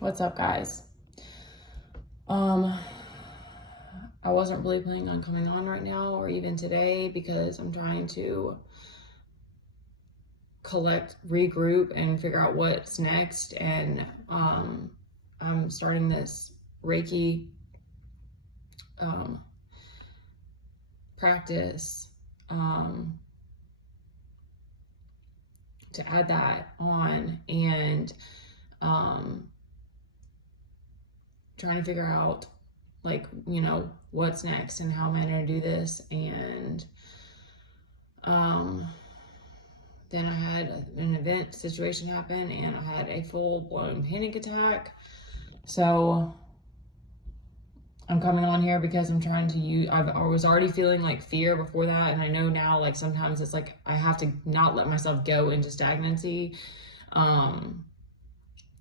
What's up, guys? I wasn't really planning on coming on right now or even today because I'm trying to regroup and figure out what's next. And I'm starting this Reiki practice to add that on, and trying to figure out, like, what's next and how am I going to do this. And then I had an event situation happen and I had a full-blown panic attack. So I'm coming on here because I'm trying to I was already feeling like fear before that, and I know now, like, sometimes it's like I have to not let myself go into stagnancy.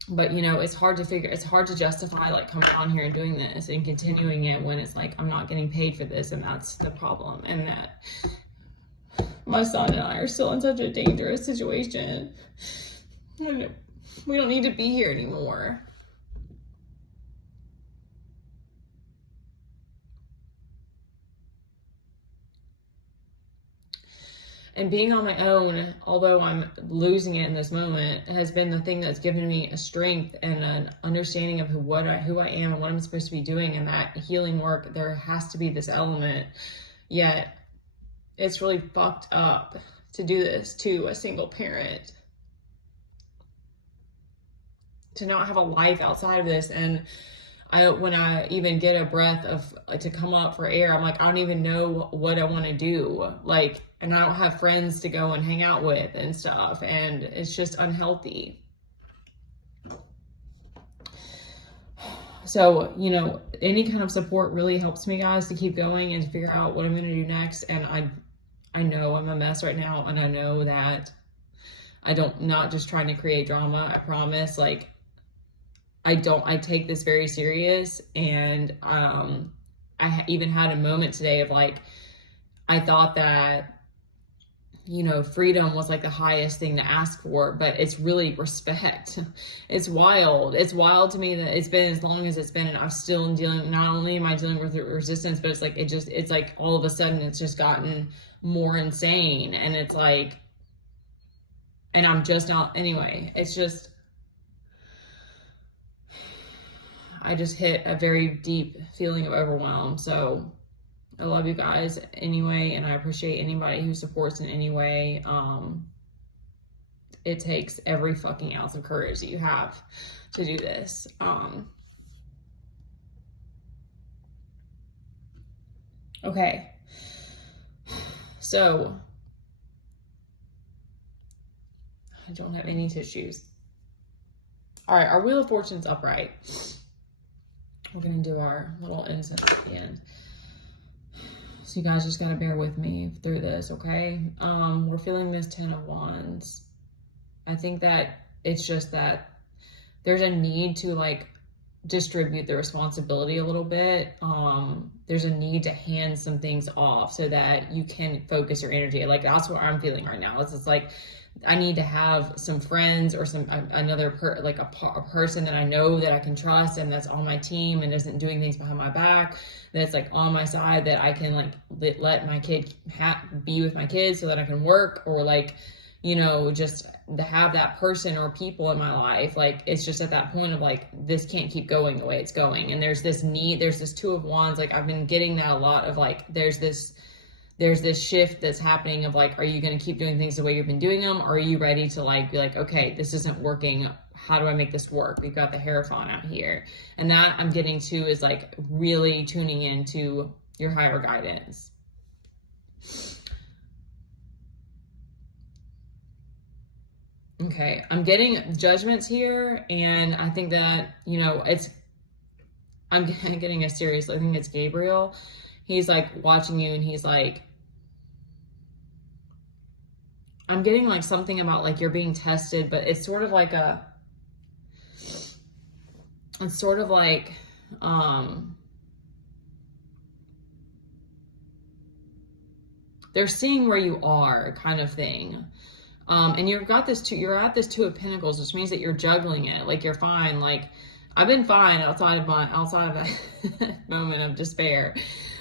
But it's hard to justify, like, coming on here and doing this and continuing it when it's like I'm not getting paid for this, and that's the problem. And that my son and I are still in such a dangerous situation. We don't need to be here anymore. And being on my own, although I'm losing it in this moment, has been the thing that's given me a strength and an understanding of who I am and what I'm supposed to be doing. And that healing work, there has to be this element. Yet it's really fucked up to do this to a single parent, to not have a life outside of this. And when I even get a breath to come up for air, I'm like, I don't even know what I want to do. Like, and I don't have friends to go and hang out with and stuff. And it's just unhealthy. So, any kind of support really helps me, guys, to keep going and to figure out what I'm going to do next. And I know I'm a mess right now. And I know that not just trying to create drama. I promise, like, I take this very serious. And I even had a moment today of, like, I thought that, freedom was like the highest thing to ask for, but it's really respect. It's wild. It's wild to me that it's been as long as it's been, and I'm still not only am I dealing with resistance, but it's like all of a sudden it's just gotten more insane. And it's like, and I'm just not, anyway, it's just, I just hit a very deep feeling of overwhelm. So I love you guys anyway, and I appreciate anybody who supports in any way. It takes every fucking ounce of courage that you have to do this. Okay. So I don't have any tissues. All right, our Wheel of Fortune's upright. We're going to do our little incense at the end. So you guys just got to bear with me through this, okay? We're feeling this 10 of Wands. I think that it's just that there's a need to, like, distribute the responsibility a little bit. There's a need to hand some things off so that you can focus your energy. Like, that's what I'm feeling right now. It's just like, I need to have some friends or another person that I know that I can trust and that's on my team and isn't doing things behind my back, that's like on my side, that I can, like, let my kid be with my kids so that I can work, or, like, just to have that person or people in my life. Like, it's just at that point of, like, this can't keep going the way it's going. And there's this Two of Wands. Like, I've been getting that a lot of, like, there's this shift that's happening of, like, are you going to keep doing things the way you've been doing them? Or are you ready to, like, be like, okay, this isn't working. How do I make this work? We've got the Hierophant out here. And that I'm getting to is, like, really tuning into your higher guidance. Okay, I'm getting judgments here. And I think that, I'm getting a serious, I think it's Gabriel. He's, like, watching you, and he's like, I'm getting, like, something about, like, you're being tested, but it's sort of like they're seeing where you are, kind of thing. And you're at this Two of Pentacles, which means that you're juggling it. Like, you're fine. Like, I've been fine outside of that moment of despair.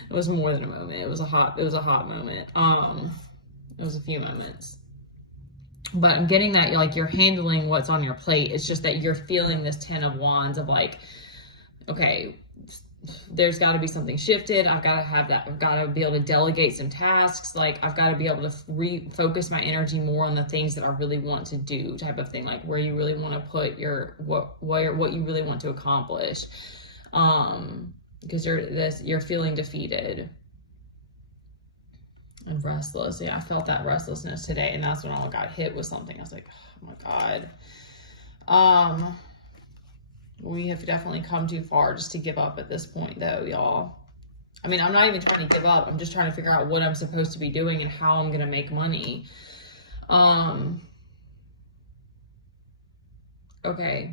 It was more than a moment. It was a hot moment. It was a few moments. But I'm getting that like you're handling what's on your plate. It's just that you're feeling this 10 of Wands of like, okay, there's got to be something shifted. I've got to have that. I've got to be able to delegate some tasks. Like I've got to be able to refocus my energy more on the things that I really want to do, type of thing. Like where you really want to put your what you really want to accomplish. Because you're feeling defeated and restless. Yeah, I felt that restlessness today, and that's when I got hit with something. I was like, oh my God. We have definitely come too far just to give up at this point, though, y'all. I mean, I'm not even trying to give up. I'm just trying to figure out what I'm supposed to be doing and how I'm going to make money. Okay.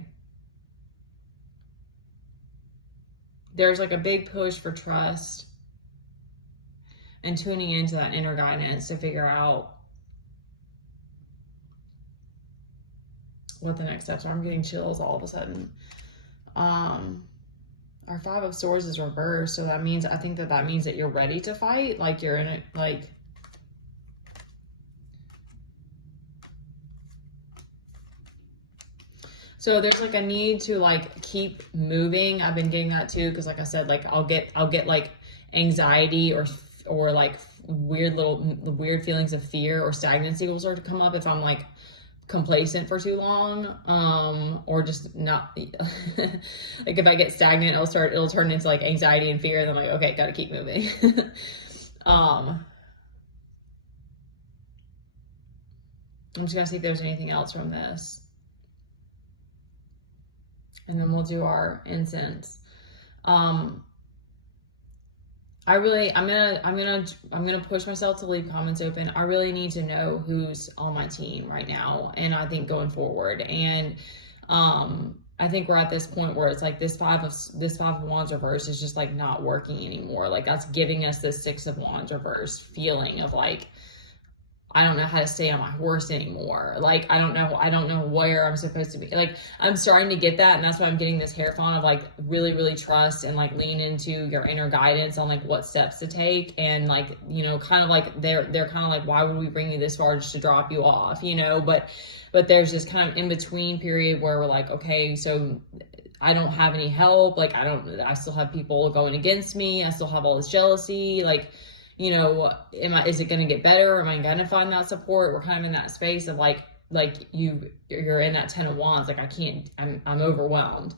There's like a big push for trust and tuning into that inner guidance to figure out what the next steps are. I'm getting chills all of a sudden. Our 5 of Swords is reversed, so that means, I think that means that you're ready to fight, like you're in it, like, so there's like a need to like keep moving. I've been getting that too, because like I said, like I'll get like anxiety or like weird feelings of fear or stagnancy will start to come up if I'm like complacent for too long, or just not like if I get stagnant, it'll turn into like anxiety and fear, and I'm like, okay, gotta keep moving. I'm just gonna see if there's anything else from this, and then we'll do our incense. I'm gonna push myself to leave comments open. I really need to know who's on my team right now, and I think going forward. And I think we're at this point where it's like this five of Wands reverse is just like not working anymore. Like that's giving us this 6 of Wands reverse feeling of like, I don't know how to stay on my horse anymore. Like, I don't know where I'm supposed to be. Like, I'm starting to get that. And that's why I'm getting this hierophant of like, really, really trust and like lean into your inner guidance on like what steps to take. And like, you know, kind of like, they're kind of like, why would we bring you this far just to drop you off, you know? But there's this kind of in between period where we're like, okay, so I don't have any help. Like, I still have people going against me. I still have all this jealousy. Like, you know, is it going to get better? Am I going to find that support? We're kind of in that space of like you're in that 10 of Wands. Like I'm overwhelmed.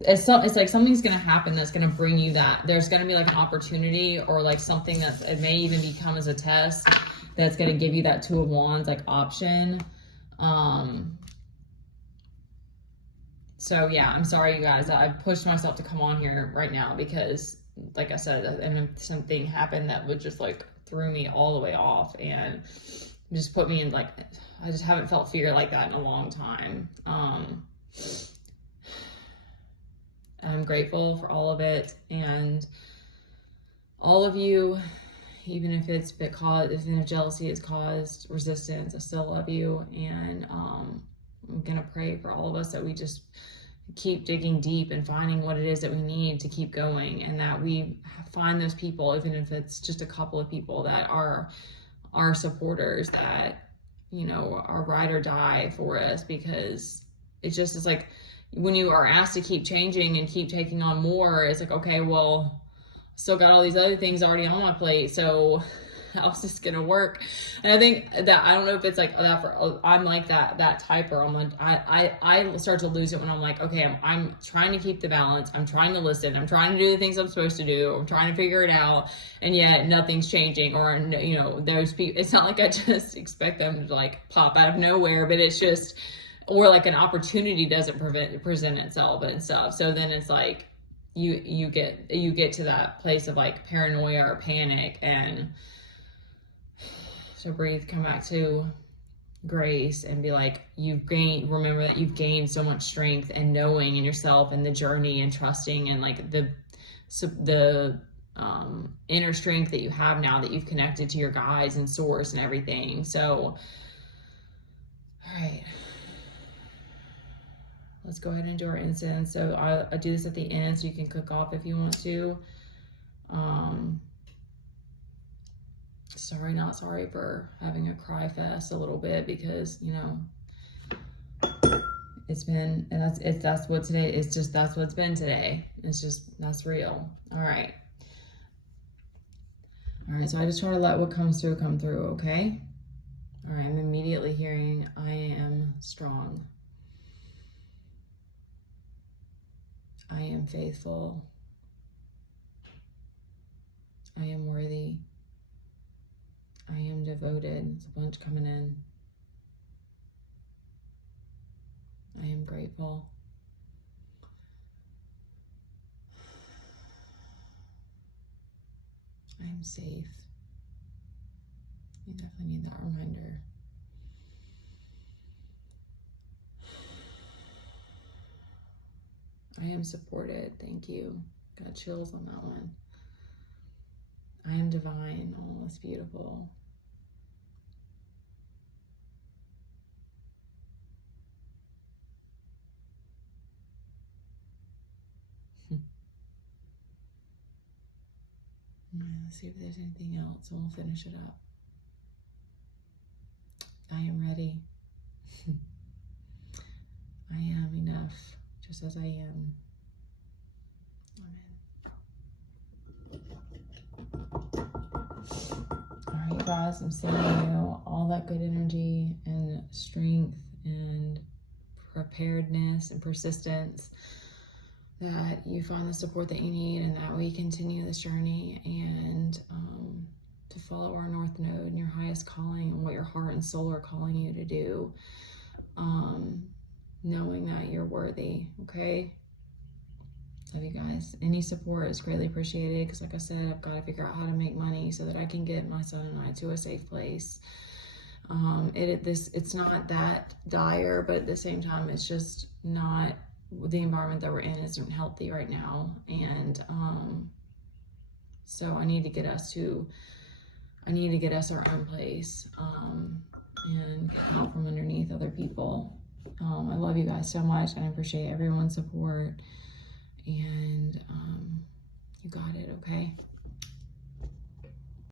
It's like something's going to happen that's going to bring you that. There's going to be like an opportunity or like something that it may even become as a test that's going to give you that 2 of Wands like option. So yeah, I'm sorry you guys, I pushed myself to come on here right now because like I said, and something happened that would just like threw me all the way off and just put me in like, I just haven't felt fear like that in a long time. I'm grateful for all of it, and all of you, even if it's even if jealousy has caused resistance, I still love you. And I'm gonna pray for all of us that we just keep digging deep and finding what it is that we need to keep going, and that we find those people, even if it's just a couple of people that are our supporters, that, you know, are ride or die for us. Because it's just, it's like when you are asked to keep changing and keep taking on more, it's like, okay, well, still got all these other things already on my plate, so how's this gonna work? And I think that, I don't know if it's like that I'm like that typer. I'm like, I start to lose it when I'm like, okay, I'm trying to keep the balance, I'm trying to listen, I'm trying to do the things I'm supposed to do, I'm trying to figure it out, and yet nothing's changing. Or, you know, those people, it's not like I just expect them to like pop out of nowhere, but it's just, or like an opportunity doesn't present itself and stuff. So then it's like you get to that place of like paranoia or panic. And so breathe, come back to grace, and be like, remember that you've gained so much strength and knowing in yourself and the journey and trusting, and like the inner strength that you have now that you've connected to your guides and source and everything. So, all right. Let's go ahead and do our incense. So I do this at the end so you can cook off if you want to. Sorry, not sorry for having a cry fest a little bit, because, you know, it's been, and that's what today is. Just, that's what's been today. It's just, that's real. All right. All right. So I just try to let what comes through come through. Okay. All right. I'm immediately hearing, I am strong. I am faithful. I am worthy. I am devoted. There's a bunch coming in. I am grateful. I am safe. You definitely need that reminder. I am supported. Thank you. Got chills on that one. I am divine. Oh, that's beautiful. Let's see if there's anything else, and we'll finish it up. I am ready. I am enough, just as I am. Amen. All right, guys, I'm sending you all that good energy and strength and preparedness and persistence, that you find the support that you need, and that we continue this journey, and to follow our North Node and your highest calling and what your heart and soul are calling you to do, knowing that you're worthy. Okay. Love you guys. Any support is greatly appreciated, because like I said, I've got to figure out how to make money so that I can get my son and I to a safe place. It's not that dire, but at the same time, it's just not, the environment that we're in isn't healthy right now. And so I need to get us our own place, and get help from underneath other people. I love you guys so much, and I appreciate everyone's support, and you got it. Okay.